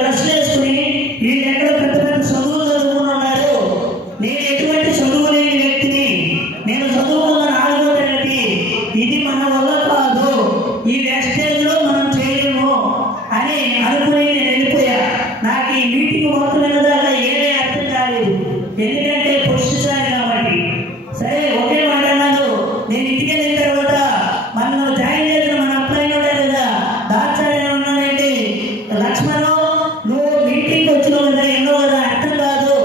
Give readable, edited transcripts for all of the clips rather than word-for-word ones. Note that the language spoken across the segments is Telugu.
డ్రెస్సులు వేసుకుని వీళ్ళు ఎక్కడ పెద్ద పెద్ద చదువులు చదువుకుని ఉన్నారు. నేను ఎటువంటి చదువు లేని వ్యక్తిని, నేను చదువుకున్న 4వ తరగతి, ఇది మన వల్ల కాదు, ఈ వేస్టేజ్ లో మనం చేయలేము అని అనుకుని నేను వెళ్ళిపోయా. నాకు ఈ మీటింగ్ మొత్తం వినదాకా ఏమీ అర్థం కాలేదు, ఎందుకంటే పొష్టిసారి కాబట్టి. సరే ఒకే మాట అన్నాను. నేను ఇంటికి వెళ్ళిన తర్వాత మనం జాయిన్ చేసిన మన అప్లైన్ ఉంటారు కదా, దాచాడే ఉన్నానండి, లక్ష్మణ్ నువ్వు మీటింగ్ వచ్చినావు కదా, ఎన్నో కదా అర్థం కాదు,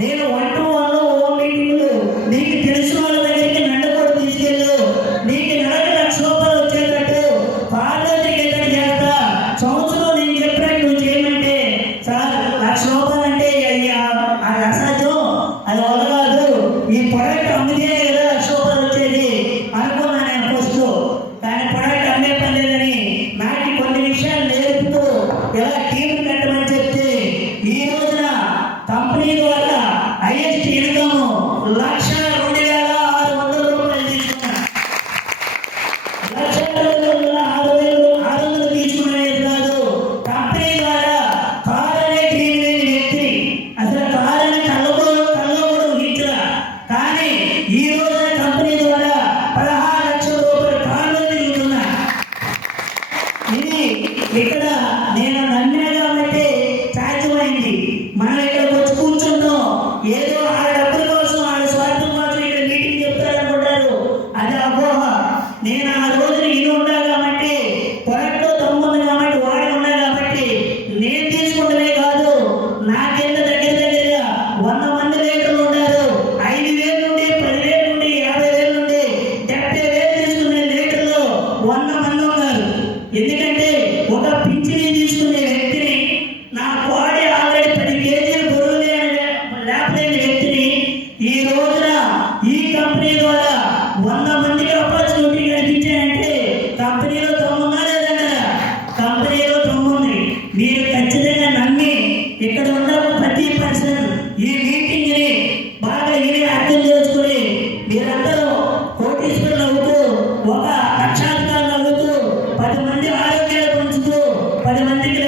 నేను 1-to-1 ఓన్ మీటింగ్లు నీకు తెలిసిన వాళ్ళ దగ్గరికి నన్ను కూడా తీసుకెళ్ళు, నీకు నెలకు ₹1,00,000 వచ్చేటట్టు ఫార్వర్డ్ టికెట్ చేస్తా, సంవత్సరం నేను చెప్పినట్టు నువ్వు చేయమంటే, సార్ ₹1,00,000 అంటే అది అసాధ్యం, అది వల్ల కాదు, ఈ ప్రొడక్ట్ అమ్మితే కదా ₹1,00,000 వచ్చేది అనుకున్నా నేను ఫస్ట్. కానీ ప్రొడక్ట్ అమ్మే పని లేదని నాకు కొన్ని విషయాలు నేర్పుతూ ఇలా టీం కట్టమని చెప్తే ఈ రోజున కంపెనీ ద్వారా హైయెస్ట్ ఇన్కమ్ ₹1,02,600 తీసుకున్నా. ₹1,02,600 తీసుకునేది కాదు, కంపెనీ ద్వారా కార్ అనే డ్రీమ్ లేని వ్యక్తి, అసలు కార్ అనే కళ్ళలో కూడా ఊహించరా. కానీ ఈ రోజున కంపెనీ ద్వారా ₹16,00,000 కార్లో తిరుగుతున్నా. ఇది ఇక్కడ నేను నమ్మిన కాబట్టి సాధ్యమైంది. మనం ఇక్కడికి వచ్చి కూర్చుంటాం, ఏదో ఆ డబ్బుల కోసం, ఆ స్వార్థం కోసం ఇక్కడ మీటింగ్ చెప్తారనుకుంటారు, అది అపోహ. నేను ఆ రోజున ఇది ఉన్నా కాబట్టి, పొరట్లో తమ్ముంది కాబట్టి, వాడి ఉన్నా కాబట్టి నేను తీసుకుంటమే కాదు, నా కింద దగ్గర దగ్గరగా 100 మంది లీడర్లు ఉన్నారు. 5,000 నుండి 10,000 నుండి 50,000 నుండి 70,000 తీసుకునే లీడర్లు 100 మంది ఉన్నారు. ఎందుకంటే ఒక పింఛని తీసుకునే వ్యక్తిని, నా బాడీ ఆల్రెడీ 10 కేజీలు బరువు లేపలేని వ్యక్తిని ఈ రోజున ఈ కంపెనీ ద్వారా 100 మందికి ఆపర్చునిటీ కల్పించానంటే కంపెనీలో తమ్మున్నా లేదంటారా? కంపెనీలో తమ్ముంది. మీరు ఖచ్చితంగా నమ్మి ఇక్కడ ఉన్న ప్రతి పర్సన్ ఈ మీటింగ్ ని బాగా ఇది అర్థం చేసుకుని మీరందరూ కోటీశ్వరులు అవుతూ, ఒక లక్షాధికారులు అవుతూ, 10 మంది ఆరోగ్యాలు పంచుతూ, 10 మందికి